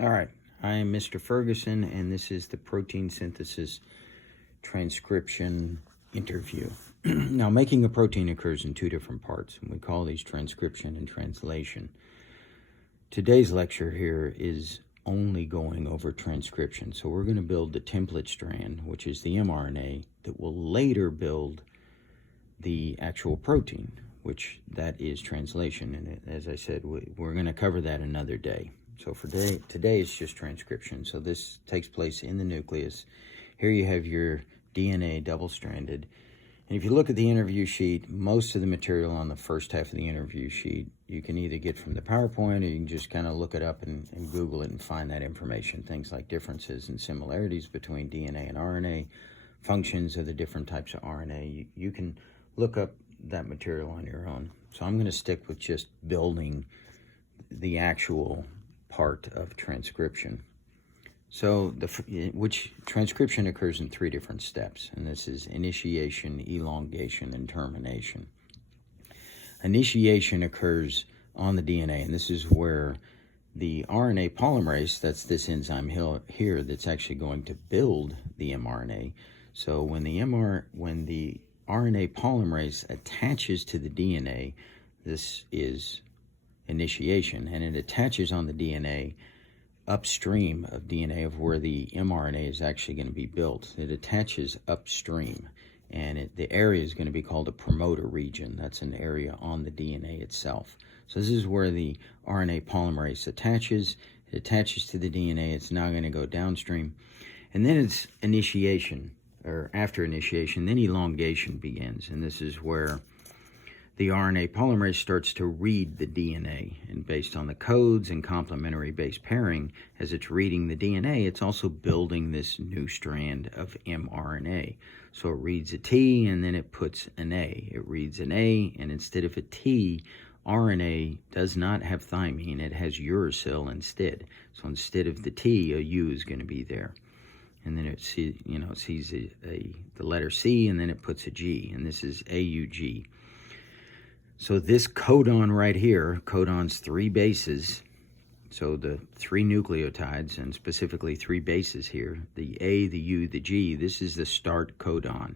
All right, I am Mr. Ferguson, and this is the protein synthesis transcription interview. Now, making a protein occurs in two different parts, and we call these transcription and translation. Today's lecture here is only going over transcription, so we're going to build the template strand, which is the mRNA, that will later build the actual protein, which that is translation. And as I said, we're going to cover that another day. So for today it's just transcription. So this takes place in the nucleus. Here you have your DNA double-stranded. And if you look at the interview sheet, most of the material on the first half of the interview sheet, you can either get from the PowerPoint or you can just kind of look it up and Google it and find that information. Things like differences and similarities between DNA and RNA, functions of the different types of RNA. You can look up that material on your own. So I'm going to stick with just building the actual part of transcription. So which transcription occurs in three different steps, and this is initiation, elongation, and termination. Initiation occurs on the DNA, and this is where the RNA polymerase, that's this enzyme here that's actually going to build the mRNA. So when the RNA polymerase attaches to the DNA, this is initiation, and it attaches on the DNA upstream of DNA of where the mRNA is actually going to be built. It attaches upstream, and the area is going to be called a promoter region. That's an area on the DNA itself. So this is where the RNA polymerase attaches. It attaches to the DNA. It's now going to go downstream, and then it's initiation, or after initiation, then elongation begins, and this is where the RNA polymerase starts to read the DNA, and based on the codes and complementary base pairing, as it's reading the DNA, it's also building this new strand of mRNA. So it reads a T, and then it puts an A. It reads an A, and instead of a T, RNA does not have thymine. It has uracil instead. So instead of the T, a U is going to be there. And then it sees the letter C, and then it puts a G, and this is AUG. So this codon right here, codon's three bases, so the three nucleotides, and specifically three bases here, the A, the U, the G, this is the start codon.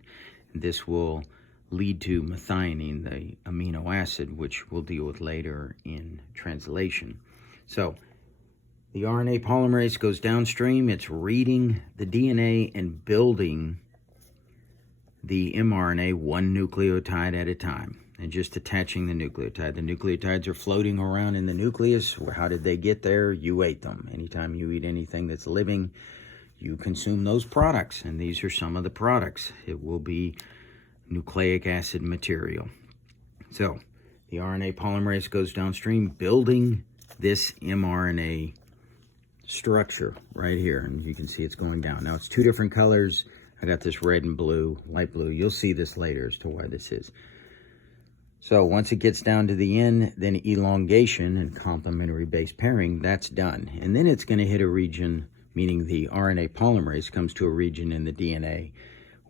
This will lead to methionine, the amino acid, which we'll deal with later in translation. So the RNA polymerase goes downstream. It's reading the DNA and building the mRNA one nucleotide at a time, and just attaching the nucleotide. The nucleotides are floating around in the nucleus. How did they get there? You ate them. Anytime you eat anything that's living, you consume those products, and these are some of the products. It will be nucleic acid material. So the RNA polymerase goes downstream, building this mRNA structure right here, and you can see it's going down. Now it's two different colors. I got this red and blue, light blue. You'll see this later as to why this is. So once it gets down to the end, then elongation and complementary base pairing, that's done. And then it's going to hit a region, meaning the RNA polymerase comes to a region in the DNA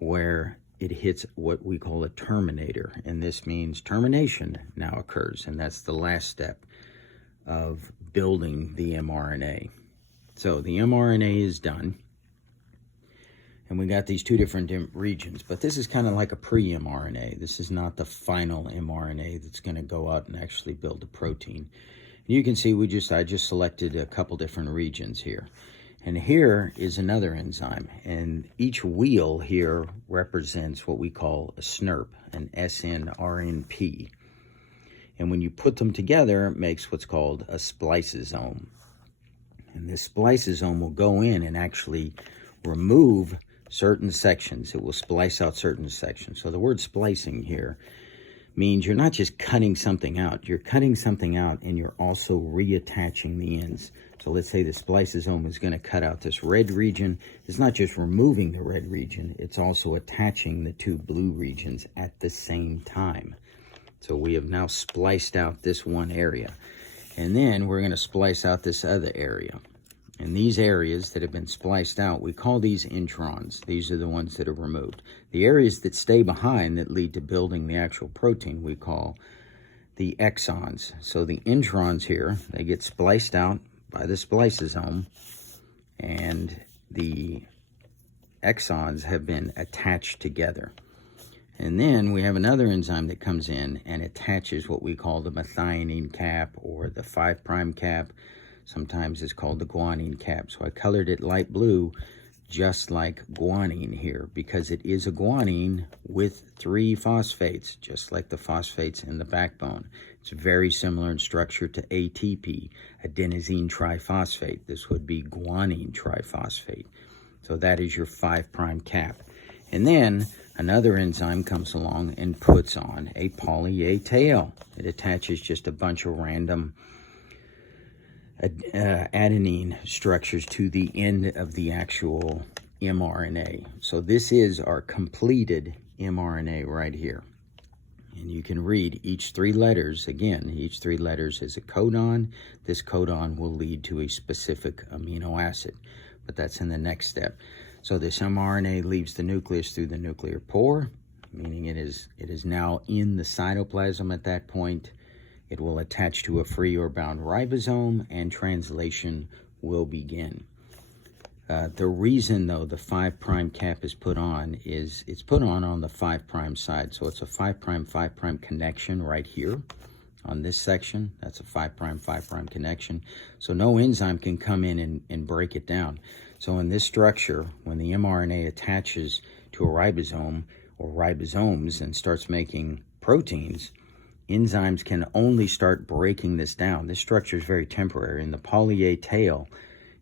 where it hits what we call a terminator. And this means termination now occurs, and that's the last step of building the mRNA. So the mRNA is done, and we got these two different regions, but this is kind of like a pre-mRNA. This is not the final mRNA that's going to go out and actually build the protein. And you can see I just selected a couple different regions here. And here is another enzyme, and each wheel here represents what we call a SNRP, an SNRNP. And when you put them together, it makes what's called a spliceosome. And this spliceosome will go in and actually remove certain sections. It will splice out certain sections. So the word splicing here means you're not just cutting something out. You're cutting something out, and you're also reattaching the ends. So let's say the spliceosome is going to cut out this red region. It's not just removing the red region. It's also attaching the two blue regions at the same time. So we have now spliced out this one area. And then we're going to splice out this other area. And these areas that have been spliced out, we call these introns. These are the ones that are removed. The areas that stay behind that lead to building the actual protein, we call the exons. So the introns here, they get spliced out by the spliceosome, and the exons have been attached together. And then we have another enzyme that comes in and attaches what we call the methionine cap or the 5' cap. Sometimes it's called the guanine cap. So I colored it light blue, just like guanine here, because it is a guanine with 3 phosphates, just like the phosphates in the backbone. It's very similar in structure to ATP, adenosine triphosphate. This would be guanine triphosphate. So that is your 5' cap. And then another enzyme comes along and puts on a poly-A tail. It attaches just a bunch of random adenine structures to the end of the actual mRNA. So this is our completed mRNA right here. And you can read each 3 letters. Again, each 3 letters is a codon. This codon will lead to a specific amino acid, but that's in the next step. So this mRNA leaves the nucleus through the nuclear pore, meaning it is now in the cytoplasm at that point. It will attach to a free or bound ribosome, and translation will begin. The reason, though, the 5' cap is put on is it's put on the 5' side. So it's a 5' connection right here on this section. That's a 5' connection. So no enzyme can come in and break it down. So in this structure, when the mRNA attaches to a ribosome or ribosomes and starts making proteins, enzymes can only start breaking this down. This structure is very temporary, and the poly-A tail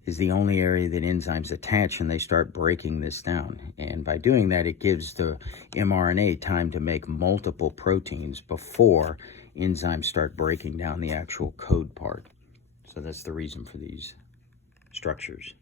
is the only area that enzymes attach, and they start breaking this down. And by doing that, it gives the mRNA time to make multiple proteins before enzymes start breaking down the actual code part. So that's the reason for these structures.